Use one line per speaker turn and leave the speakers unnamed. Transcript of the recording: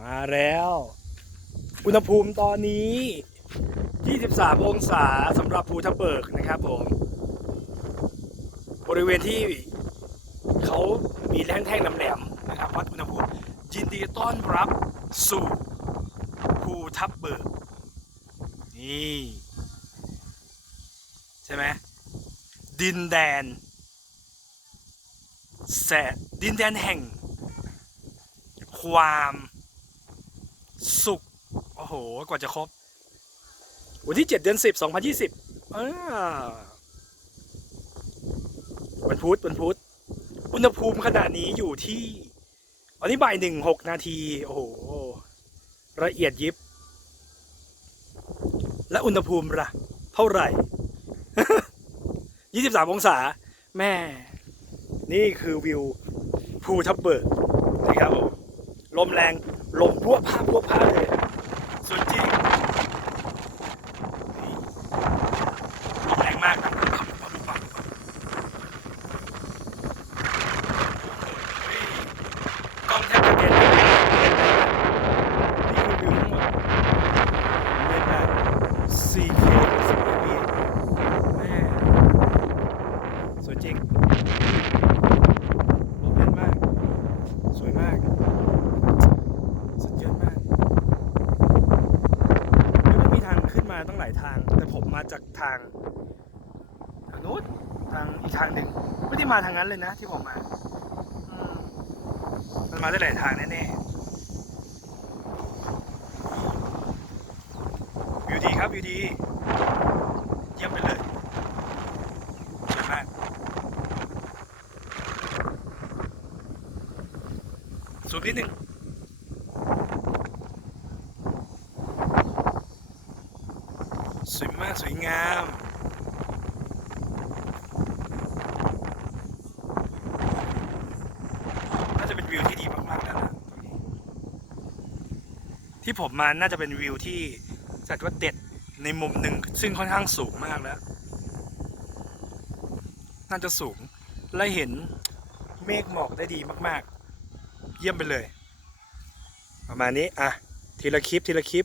มาแล้ว อุณหภูมิตอนนี้ 23 องศาสำหรับภูทับเบิกนะครับผม บริเวณที่เขามีแท่งๆแหลมๆนะครับวัดอุณหภูมิยินดีต้อนรับสู่ภูทับเบิก นี่ ใช่ไหมดินแดนแสดินแดนแห่ง ความ สุขโอ้โห กว่าจะครบ วันที่7เดือน10 2020อ่าวันพุธวันพุธอุณหภูมิขณะนี้อยู่ที่อันนี้บ่ายหนึ่งหกนาที โอ้โห ละเอียดยิบ และอุณหภูมิล่ะ เท่าไหร่23องศา แม่ นี่คือวิวภูทับเบิกนะครับผมลมแรง ลมพวผ้าพวผ้าเลยสุดจริงแรงมากนะเฮ้ยกล้องแทบจะเด็นเลยนี่คือวิวทั้งหมดเล่นแบบ 4K สิบปีแม่สวยจริงลมเล่นมาก สวยมาก สุดยอดมากแล้วมันมีทางขึ้นมาตั้งหลายทาง แต่ผมมาจากทางทางนู้นทางอีกทางหนึ่งไม่ได้มาทางนั้นเลยนะที่ผมมาอมันมาได้หลายทางแน่ๆวิวดีครับวิวดีเยี่ยมไปเลยสวยมากสูงนิดหนึ่ง สวยมากสวยงามน่าจะเป็นวิวที่ดีมากๆแล้วนะที่ผมมาน่าจะเป็นวิวที่จัดว่าเด็ดในมุมหนึ่งซึ่งค่อนข้างสูงมากแล้ว น่าจะสูงและเห็นเมฆหมอกได้ดีมาก ๆ เยี่ยมไปเลย ประมาณนี้ อะ ทีละคลิปทีละคลิป